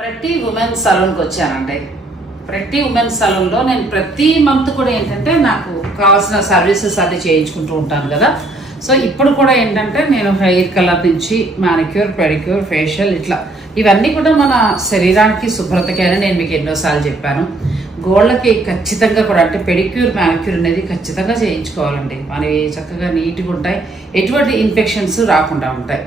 ప్రతి ఉమెన్ సలూన్కి వచ్చానండి. ప్రతి ఉమెన్ సలూన్లో నేను ప్రతి మంత్ కూడా ఏంటంటే నాకు కావాల్సిన సర్వీసెస్ అన్ని చేయించుకుంటూ ఉంటాను కదా. సో ఇప్పుడు కూడా ఏంటంటే నేను హెయిర్ కలర్ నుంచి మానిక్యూర్, పెడిక్యూర్, ఫేషియల్ ఇవన్నీ కూడా మన శరీరానికి శుభ్రతకి అని నేను మీకు ఎన్నోసార్లు చెప్పాను. గోళ్ళకి ఖచ్చితంగా కూడా అంటే పెడిక్యూర్, మానిక్యూర్ అనేది ఖచ్చితంగా చేయించుకోవాలండి. మనవి చక్కగా నీట్గా ఉంటాయి, ఎటువంటి ఇన్ఫెక్షన్స్ రాకుండా ఉంటాయి.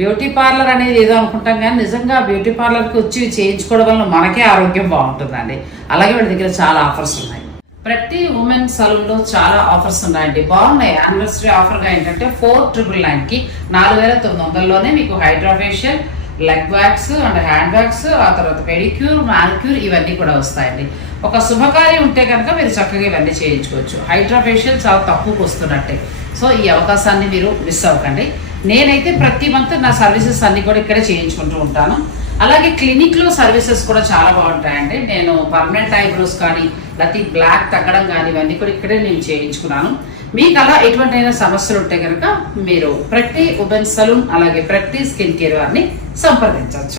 బ్యూటీ పార్లర్ అనేది ఏదో అనుకుంటాం కానీ నిజంగా బ్యూటీ పార్లర్కి వచ్చి చేయించుకోవడం వల్ల మనకే ఆరోగ్యం బాగుంటుందండి. అలాగే వాళ్ళ దగ్గర చాలా ఆఫర్స్ ఉన్నాయి. ప్రతి ఉమెన్ సలూన్లో చాలా ఆఫర్స్ ఉన్నాయండి, బాగున్నాయి. యానివర్సరీ ఆఫర్గా ఏంటంటే 4999కి 4900లోనే మీకు hydra facial, leg wax and hand wax, ఆ తర్వాత పెడిక్యూర్, మానిక్యూర్ ఇవన్నీ కూడా వస్తాయండి. ఒక శుభకార్యం ఉంటే కనుక మీరు చక్కగా ఇవన్నీ చేయించుకోవచ్చు. హైడ్రా ఫేషియల్ చాలా తక్కువకి వస్తున్నట్టే. సో ఈ అవకాశాన్ని మీరు మిస్ అవ్వకండి. నేనైతే ప్రతి మంత్ నా సర్వీసెస్ అన్ని కూడా ఇక్కడే చేయించుకుంటూ ఉంటాను. అలాగే క్లినిక్లో సర్వీసెస్ కూడా చాలా బాగుంటాయండి. నేను పర్మనెంట్ ఐబ్రోస్ కానీ లేకపోతే బ్లాక్ తగ్గడం కానీ ఇవన్నీ కూడా ఇక్కడే నేను చేయించుకున్నాను. మీకు అలా ఎటువంటి సమస్యలు ఉంటే కనుక మీరు ప్రతి ఉమెన్ సలూన్ అలాగే ప్రతి స్కిన్ కేర్ వారిని సంప్రదించవచ్చు.